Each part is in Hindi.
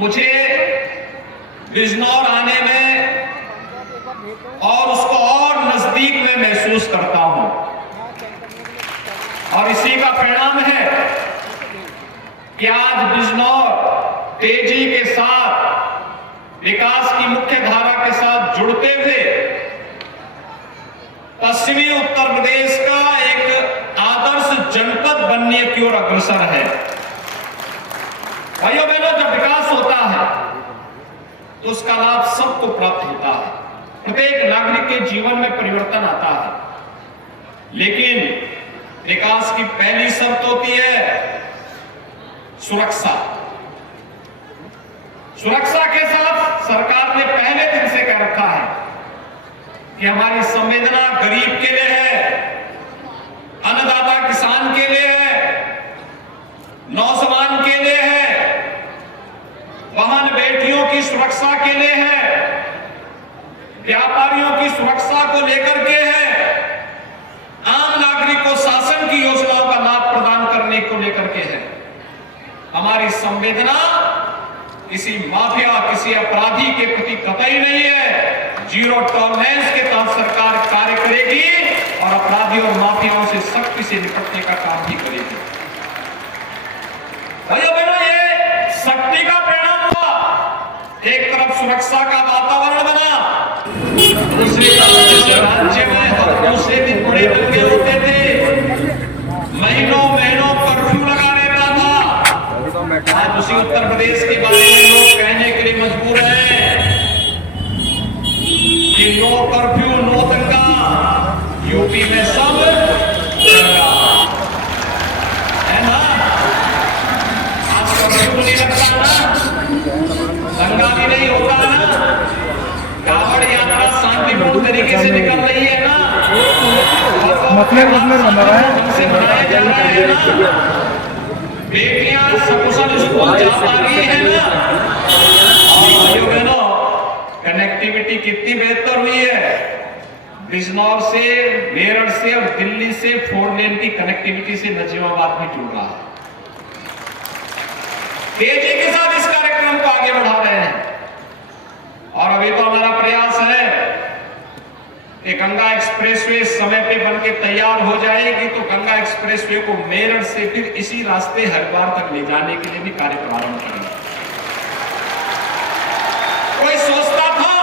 मुझे बिजनौर आने में और उसको और नजदीक में महसूस करता हूं, और इसी का परिणाम है कि आज बिजनौर तेजी के साथ विकास की मुख्य धारा के साथ जुड़ते हुए पश्चिमी उत्तर प्रदेश का एक आदर्श जनपद बनने की ओर अग्रसर है। भाइयों बहनों, जब विकास होता है तो उसका लाभ सबको प्राप्त होता है, प्रत्येक नागरिक के जीवन में परिवर्तन आता है। लेकिन विकास की पहली शर्त होती है सुरक्षा। सुरक्षा के साथ सरकार ने पहले दिन से कह रखा है कि हमारी संवेदना गरीब के लिए है, अन्नदाता किसान के लिए है, नौजवान के लिए है, बहन बेटियों की सुरक्षा के लिए है, व्यापारियों की सुरक्षा को लेकर के है, आम नागरिक को शासन की योजनाओं का लाभ प्रदान करने को लेकर के है। हमारी संवेदना किसी माफिया, किसी अपराधी के प्रति कतई नहीं है। जीरो टॉलरेंस के तहत सरकार कार्य करेगी और अपराधियों और माफियाओं से सख्ती से निपटने का काम भी करेगी। भाइयों बहनों, ये शक्ति का परिणाम हुआ। एक तरफ सुरक्षा का वातावरण बना, दूसरी तरफ राज्य में और दूसरे दिन बड़े दंगे होते थे, महीनों महीनों कर्फ्यू लगा रहता था। आज उसी उत्तर प्रदेश के बारे में लोग कहने के लिए मजबूर हैं कि नो कर्फ्यू नो दंगा, यूपी में सब दंगा है ना। आज कर्फ्यू नहीं लगता ना, दंगा भी नहीं होता ना, कांवड़ यात्रा शांतिपूर्ण तरीके से निकल रही है ना, मतलब बन रहा है, से मनाया जा रहा है ना, बेटियां सकुशल स्कूल जा पा रही है ना। और भाइयों बहनों, कनेक्टिविटी कितनी बेहतर हुई है। बिजनौर से, मेरठ से और दिल्ली से 4 लेन की कनेक्टिविटी से नजीमाबाद भी जुड़ रहा है। तेजी के साथ इस कार्यक्रम को आगे बढ़ा रहे हैं और अभी तो हमारा प्रयास है कि गंगा एक्सप्रेसवे समय पे बनके तैयार हो जाएगी तो गंगा एक्सप्रेसवे को मेरठ से फिर इसी रास्ते हरिद्वार तक ले जाने के लिए भी कार्य प्रारंभ करेंगे। कोई सोचता था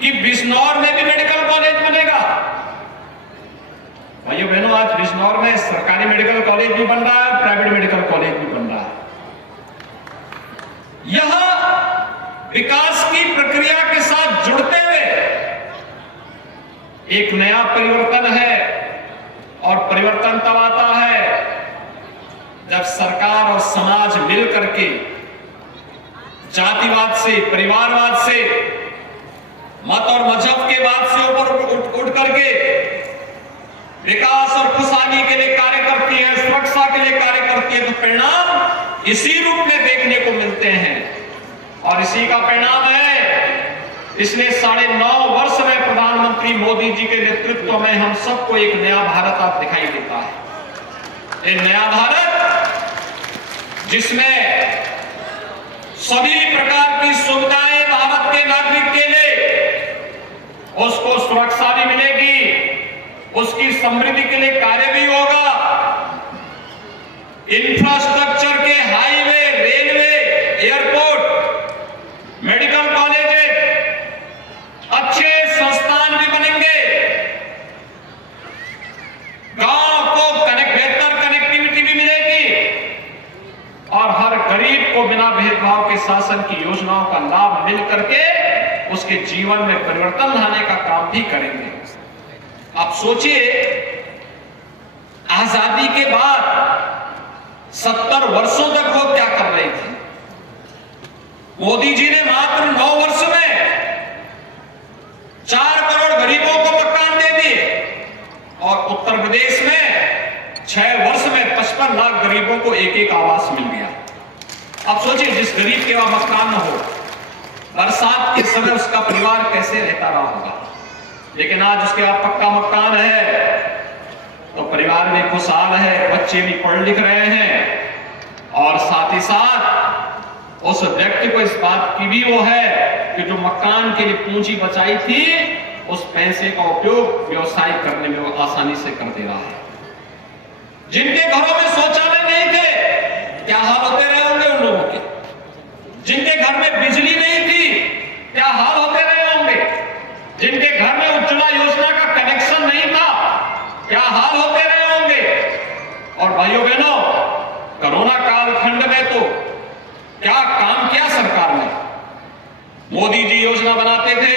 कि बिजनौर में भी मेडिकल कॉलेज बनेगा। भाइयों बहनों, आज बिजनौर में सरकारी मेडिकल कॉलेज भी बन रहा है, प्राइवेट मेडिकल कॉलेज भी बन रहा है। यह विकास की प्रक्रिया के साथ जुड़ते हुए एक नया परिवर्तन है, और परिवर्तन तब आता है जब सरकार और समाज मिलकर के जातिवाद से, परिवारवाद से, मत और मजहब के बाद से ऊपर उठ करके विकास और खुशहाली के लिए कार्य करती है, सुरक्षा के लिए कार्य करती है। तो परिणाम इसी रूप में देखने को मिलते हैं और इसी का परिणाम है पिछले 9.5 वर्ष में प्रधानमंत्री मोदी जी के नेतृत्व में हम सबको एक नया भारत अब दिखाई देता है। एक नया भारत जिसमें सभी प्रकार की सुविधाएं भारत के नागरिक के लिए, उसको सुरक्षा भी मिलेगी, उसकी समृद्धि के लिए कार्य भी होगा, इंफ्रास्ट्रक्चर के highway, railway, airport, medical college, अच्छे संस्थान भी बनेंगे, गांव को बेहतर कनेक्टिविटी भी मिलेगी और हर गरीब को बिना भेदभाव के शासन की योजनाओं का लाभ मिल करके उसके जीवन में परिवर्तन लाने का काम भी करेंगे। आप सोचिए, आजादी के बाद 70 वर्षों तक वो क्या कर रहे थे। मोदी जी ने मात्र 9 वर्ष में 4 करोड़ गरीबों को मकान दे दिए और उत्तर प्रदेश में 6 वर्ष में 55 लाख गरीबों को एक आवास मिल गया। अब सोचिए, जिस गरीब के वहां मकान न हो, बरसात के समय उसका परिवार कैसे रहता रहा होगा। लेकिन आज उसके वहां पक्का मकान है तो परिवार भी खुशहाल है, बच्चे भी पढ़ लिख रहे हैं और साथ ही साथ उस व्यक्ति को इस बात की भी वो है कि जो मकान के लिए पूंजी बचाई थी उस पैसे का उपयोग व्यवसाय करने में वो आसानी से कर दे रहा है। जिनके घरों में शौचालय नहीं थे, क्या हाल होते रहे होंगे उन लोगों के। जिनके घर में बिजली नहीं थी, क्या हाल होते रहे होंगे। जिनके घर में उज्ज्वला योजना का कनेक्शन नहीं था, क्या हाल होते रहे होंगे। और भाइयों बहनों, कोरोना कालखंड में तो क्या काम किया सरकार ने। मोदी जी योजना बनाते थे,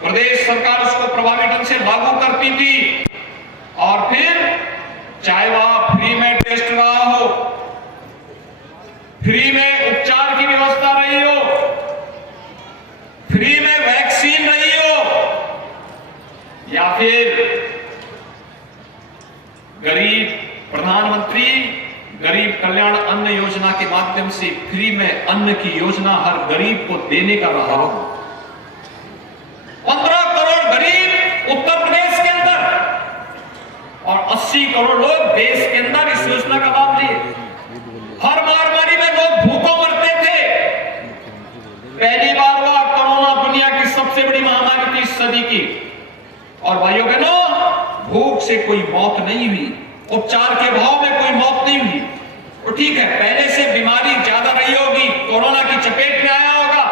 प्रदेश सरकार उसको प्रभावी ढंग से लागू करती थी, और फिर चाहे वह फ्री में टेस्ट रहा हो, फ्री में उपचार की व्यवस्था रही हो, फ्री में वैक्सीन रही हो, या फिर गरीब प्रधानमंत्री गरीब कल्याण अन्न योजना के माध्यम से फ्री में अन्न की योजना हर गरीब को देने का रहा हो। 15 करोड़ गरीब उत्तर प्रदेश के अंदर और 80 करोड़ लोग देश के अंदर इस योजना का लाभ लिए। हर महामारी में लोग भूखों मरते थे। पहली बार हुआ कोरोना दुनिया की सबसे बड़ी महामारी थी इस सदी की। और भाइयों बहनों, भूख से कोई मौत नहीं हुई, उपचार के अभाव में कोई मौत नहीं हुई। तो ठीक है, पहले से बीमारी ज्यादा रही होगी, कोरोना की चपेट में आया होगा,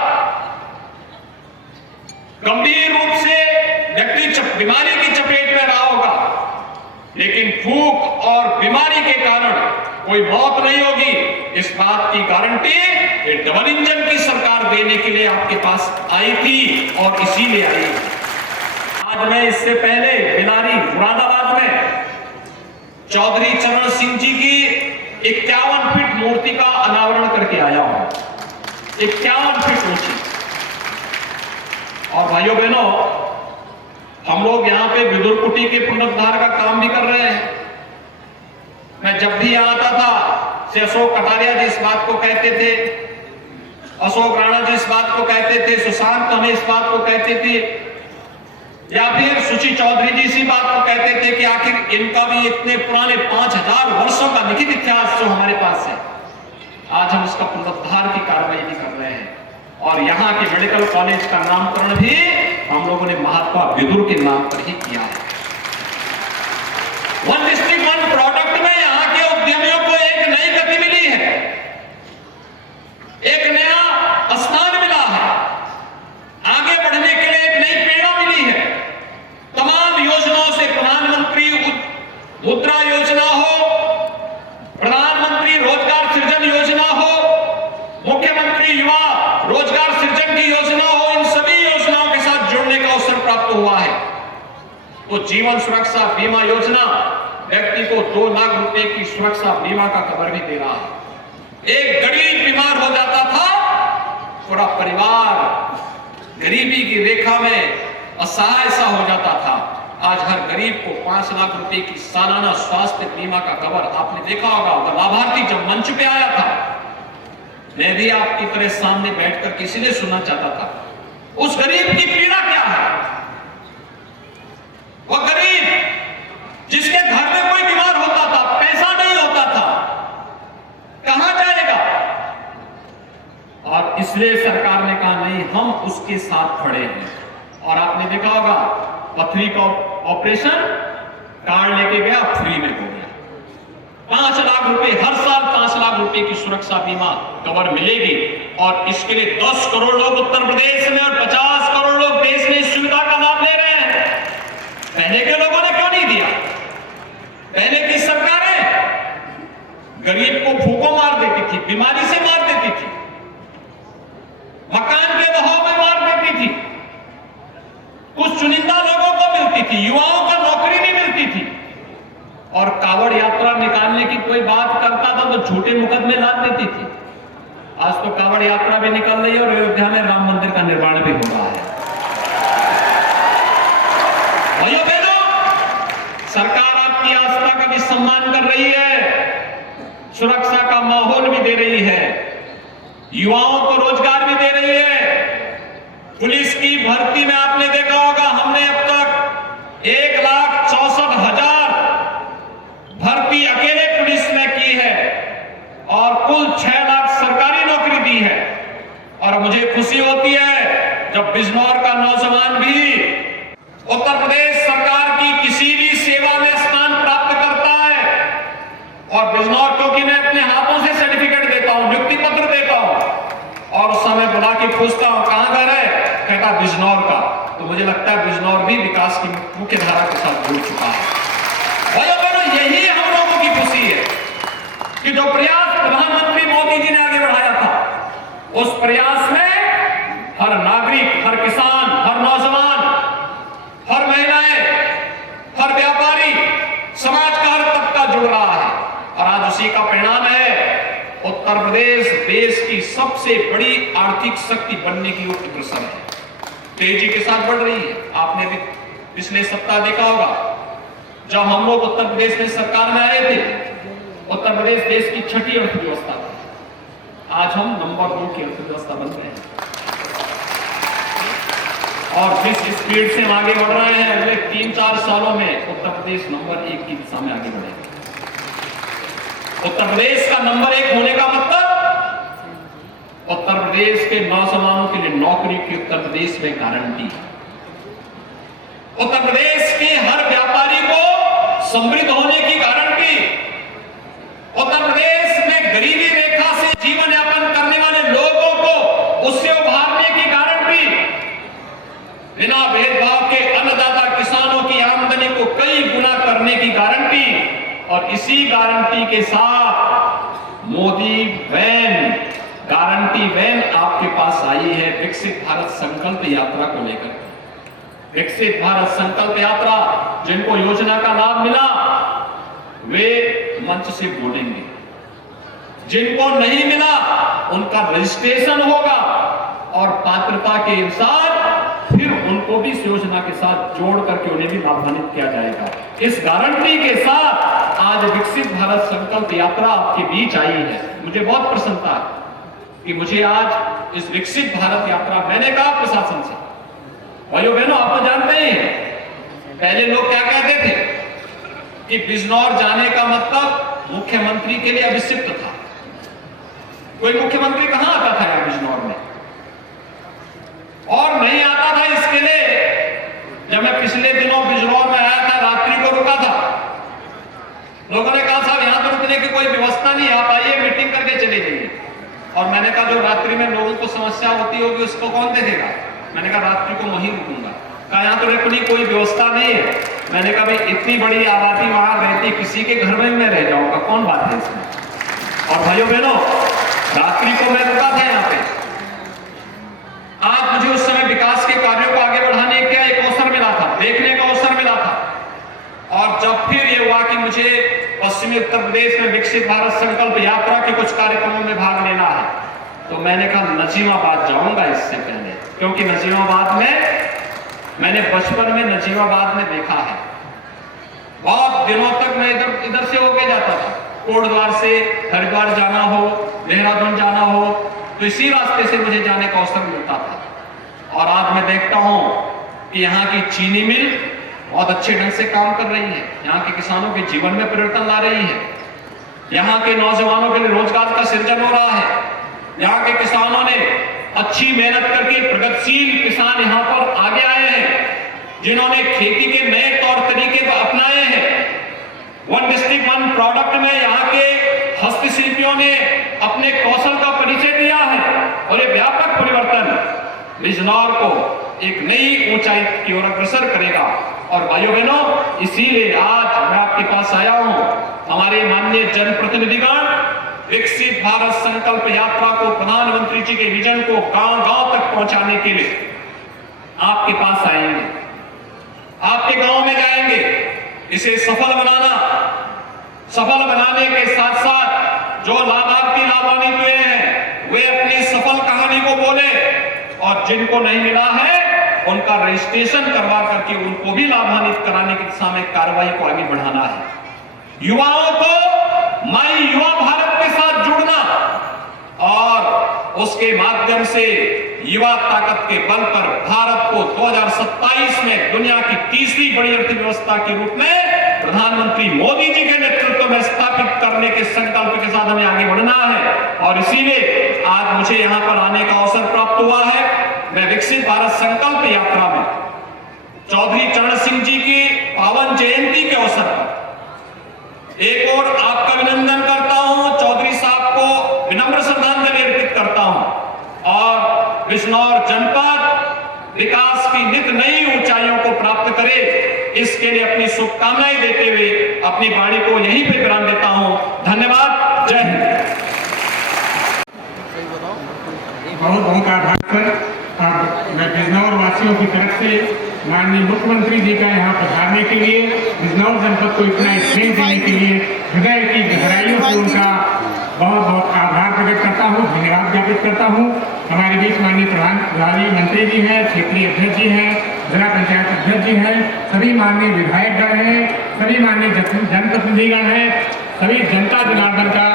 गंभीर रूप से व्यक्ति बीमारी की चपेट में रहा होगा, लेकिन भूख और बीमारी के कारण कोई मौत नहीं होगी। इस बात की गारंटी ये डबल इंजन की सरकार देने के लिए आपके पास आई थी और इसीलिए आई। आज मैं इससे पहले बिलारी मुरादाबाद में चौधरी चरण सिंह जी की 51 फीट मूर्ति का अनावरण करके आया हूं। 51 फीट ऊंची। और भाइयों बहनों, हम लोग यहां पे विदुर कुटी के पुनरुद्धार का काम भी कर रहे हैं। मैं जब भी यहां आता था से अशोक कटारिया जी इस बात को कहते थे, अशोक राणा जी इस बात को कहते थे, सुशांत हमें इस बात को कहते थे, या फिर सुची चौधरी जी इसी बात को कहते थे कि आखिर इनका भी इतने पुराने 5000 वर्षों का लिखित इतिहास जो हमारे पास है, आज हम उसका पुनरुद्धार की कार्रवाई भी कर रहे हैं। और यहाँ के मेडिकल कॉलेज का नामकरण भी हम लोगों ने महात्मा विदुर के नाम पर ही किया है। वन डिस्ट्रिक्ट वन प्रोडक्ट में यहाँ के उद्यमियों को एक नई गति मिली है, एक नया स्थान मिला है, आगे बढ़ने के लिए एक नई प्रेरणा मिली है। तमाम योजनाओं से प्रधानमंत्री मुद्रा योजना हो, प्रधानमंत्री रोजगार सृजन योजना हो, मुख्यमंत्री युवा रोजगार सृजन की योजना हो, इन सभी योजनाओं के साथ जुड़ने का अवसर प्राप्त हुआ है। तो जीवन सुरक्षा बीमा योजना व्यक्ति को 2 लाख रुपए की सुरक्षा बीमा का कवर भी दे रहा है। एक गरीब बीमार हो जाता था, पूरा परिवार गरीबी की रेखा में असहाय सा हो जाता था। आज हर गरीब को 5 लाख रुपए की सालाना स्वास्थ्य बीमा का कवर। आपने देखा होगा लाभार्थी जब मंच पे आया था, मैं भी आपकी तरह सामने बैठकर किसी ने सुनना चाहता था। उस गरीब की पीड़ा क्या है? वह गरीब जिसके घर में कोई बीमार होता था, पैसा नहीं होता था, कहां जाएगा? और इसलिए सरकार ने कहा नहीं, हम उसके साथ खड़े हैं। और आपने देखा होगा पथरी का ऑपरेशन कार्ड लेके गया, फ्री में हो गया। 5 लाख रुपए हर साल, 5 लाख रुपए की सुरक्षा बीमा कवर मिलेगी। और इसके लिए 10 करोड़ लोग उत्तर प्रदेश में और 50 करोड़ लोग देश में इस सुविधा का लाभ ले रहे हैं। पहले के लोगों ने क्यों नहीं दिया? पहले की सरकारें गरीब को भूखों मार देती थी, बीमारी से मार देती थी, मकान के अभाव में मार देती थी, कुछ चुनिंदा लोगों को मिलती थी, युवाओं को नौकरी नहीं मिलती थी। और कावड़ यात्रा निकालने की कोई बात करता था तो झूठे मुकदमे लाद देती थी। आज तो कावड़ यात्रा भी निकल रही है और अयोध्या में राम मंदिर का निर्माण भी हो रहा है। भाइयों बहनों, सरकार आपकी आस्था का भी सम्मान कर रही है, सुरक्षा का माहौल भी दे रही है, युवाओं को रोजगार भी दे रही है। पुलिस की भर्ती में आपने देखा होगा, हमने अब तक 1,64,000 भर्ती अकेले पुलिस में की है और कुल 6 लाख सरकारी नौकरी दी है। बिजनौर का नौजवान भी उत्तर प्रदेश सरकार की किसी भी सेवा में स्थान प्राप्त करता है, और बिजनौर, क्योंकि मैं अपने हाथों से सर्टिफिकेट देता हूं, नियुक्ति पत्र देता हूं, और उस समय बुला के पूछता हूं कहां घर है, कहता बिजनौर का, तो मुझे लगता है बिजनौर भी विकास की मुख्य धारा के साथ जुड़ चुका है। भाइयों बहनों, यही हम लोगों की खुशी है कि जो प्रयास प्रधानमंत्री मोदी जी ने आगे बढ़ाया था, उस प्रयास में हर नागरिक, हर किसान, हर नौजवान, हर महिलाएं, हर व्यापारी, समाज का हर तबका जुड़ रहा है, और आज उसी का परिणाम है उत्तर प्रदेश देश की सबसे बड़ी आर्थिक शक्ति बनने की ओर अग्रसर है, तेजी के साथ बढ़ रही है। आपने भी पिछले सप्ताह देखा होगा, जब हम लोग उत्तर प्रदेश में सरकार में आए थे, उत्तर प्रदेश देश की छठी अर्थव्यवस्था थी, आज हम नंबर 2 की अर्थव्यवस्था बन रहे हैं, और जिस स्पीड से हम आगे बढ़ रहे हैं, अगले 3-4 सालों में उत्तर प्रदेश नंबर 1 की दिशा में आगे बढ़ेगा। उत्तर प्रदेश का नंबर 1 होने का मतलब उत्तर प्रदेश के नौजवानों के लिए नौकरी की उत्तर प्रदेश में गारंटी है, उत्तर प्रदेश के हर व्यापारी को समृद्ध होने की गारंटी, उत्तर प्रदेश में गरीबी रेखा से जीवन यापन करने वाले लोगों को उससे उभारने की गारंटी, बिना भेदभाव के अन्नदाता किसानों की आमदनी को कई गुना करने की गारंटी, और इसी गारंटी के साथ मोदी वैन, गारंटी वैन आपके पास आई है विकसित भारत संकल्प यात्रा को लेकर। विकसित भारत संकल्प यात्रा, जिनको योजना का लाभ मिला वे मंच से बोलेंगे, जिनको नहीं मिला उनका रजिस्ट्रेशन होगा, और पात्रता के अनुसार फिर उनको भी इस योजना के साथ जोड़ करके उन्हें भी लाभान्वित किया जाएगा। इस गारंटी के साथ आज विकसित भारत संकल्प यात्रा आपके बीच आई है। मुझे बहुत प्रसन्नता है कि मुझे आज इस विकसित भारत यात्रा, मैंने कहा प्रशासन से, भाइयों बहनों आप तो जानते हैं पहले लोग क्या कहते थे कि बिजनौर जाने का मतलब मुख्यमंत्री के लिए अभिषिक्त था। कोई मुख्यमंत्री कहां आता था यार बिजनौर में, और नहीं आता था। इसके लिए जब मैं पिछले दिनों बिजनौर में आया था, रात्रि को रुका था, लोगों ने कहा साहब यहां तो रुकने की कोई व्यवस्था नहीं, आप आइए मीटिंग करके चले जाइए। और मैंने कहा जो रात्रि में लोगों को समस्या होती होगी उसको कौन देखेगा, मैंने कहा रात्रि को वहीं रुकूंगा। कहा यहां तो रुकने की कोई व्यवस्था नहीं है। मैंने कहा भाई इतनी बड़ी आबादी वहां रहती, किसी के घर में मैं रह जाऊंगा, कौन बात है इसमें। और भाइयों बहनों रात्रि को मैं रुका था यहाँ पे। आज मुझे उस समय विकास के कार्यों को आगे बढ़ाने का एक अवसर मिला था, देखने का अवसर मिला था। और जब फिर ये हुआ कि मुझे पश्चिमी उत्तर प्रदेश में विकसित भारत संकल्प यात्रा के कुछ कार्यक्रमों में भाग लेना है, तो मैंने कहा नजीमाबाद जाऊंगा इससे पहले, क्योंकि नजीमाबाद में मैंने बचपन में नजीमाबाद में देखा है। बहुत दिनों तक मैं इधर से होके जाता था, कोटद्वार से हरिद्वार जाना हो, देहरादून जाना हो, तो इसी रास्ते से मुझे जाने का अवसर मिलता था। और आज मैं देखता हूं कि यहाँ की चीनी मिल बहुत अच्छे ढंग से काम कर रही है, यहाँ के किसानों के जीवन में परिवर्तन ला रही है, यहाँ के नौजवानों के लिए रोजगार का सृजन हो रहा है। यहाँ के किसानों ने अच्छी मेहनत करके प्रगतिशील किसान यहाँ पर आगे आए हैं, जिन्होंने खेती के नए तौर तरीके को अपनाए हैं। वन डिस्ट्रिक्ट वन प्रोडक्ट में यहाँ के हस्तशिल्पियों ने अपने कौशल का परिचय दिया है, और ये व्यापक परिवर्तन बिजनौर को एक नई ऊंचाई की ओर अग्रसर करेगा। और भाइयों बहनों इसीलिए आज मैं आपके पास आया हूं, हमारे माननीय जनप्रतिनिधिगण विकसित भारत संकल्प यात्रा को, प्रधानमंत्री जी के विजन को गांव-गांव तक पहुंचाने के लिए आपके पास आएंगे, आपके गांव में जाएंगे। इसे सफल बनाने के साथ साथ जो लाभार्थी लाभान्वित हुए हैं वे अपनी सफल कहानी को बोले, और जिनको नहीं मिला है उनका रजिस्ट्रेशन करवा करके उनको भी लाभान्वित कराने की दिशा में कार्रवाई को आगे बढ़ाना है। युवाओं को माई युवा भारत के साथ जुड़ना, और उसके माध्यम से युवा ताकत के बल पर भारत को 2027 में दुनिया की तीसरी बड़ी अर्थव्यवस्था के रूप में प्रधानमंत्री मोदी जी के नेतृत्व में स्थापित करने के संकल्प के साथ हमें आगे बढ़ना है। और इसीलिए आज मुझे यहां पर आने का अवसर प्राप्त हुआ है। मैं विकसित भारत संकल्प यात्रा में चौधरी चरण सिंह जी की पावन जयंती के अवसर पर एक और आपका अभिनंदन करता हूं, चौधरी साहब को विनम्र श्रद्धांजलि अर्पित करता हूं और बिजनौर जनपद विकास की नित नई ऊंचाइयों को प्राप्त करे, इसके लिए अपनी शुभकामनाएं देते हुए अपनी वाणी को यहीं पे विराम देता हूं। धन्यवाद। जय हिंद। बहुत बहुत आभार सर। और मैं बिजनौर वासियों की तरफ से माननीय मुख्यमंत्री जी का यहाँ पधारने के लिए, बिजनौर जनपद को इतना स्नेह देने के लिए हृदय की गहराइयों से उनका बहुत बहुत आभार प्रकट करता हूँ, धन्यवाद ज्ञापित करता हूँ। हमारे बीच माननीय प्रधानमंत्री मंत्री जी हैं, क्षेत्रीय अध्यक्ष जी हैं, जिला पंचायत अध्यक्ष जी हैं, सभी माननीय विधायकगण हैं, सभी माननीय जनप्रतिनिधिगण हैं, सभी जनता जनार्दन का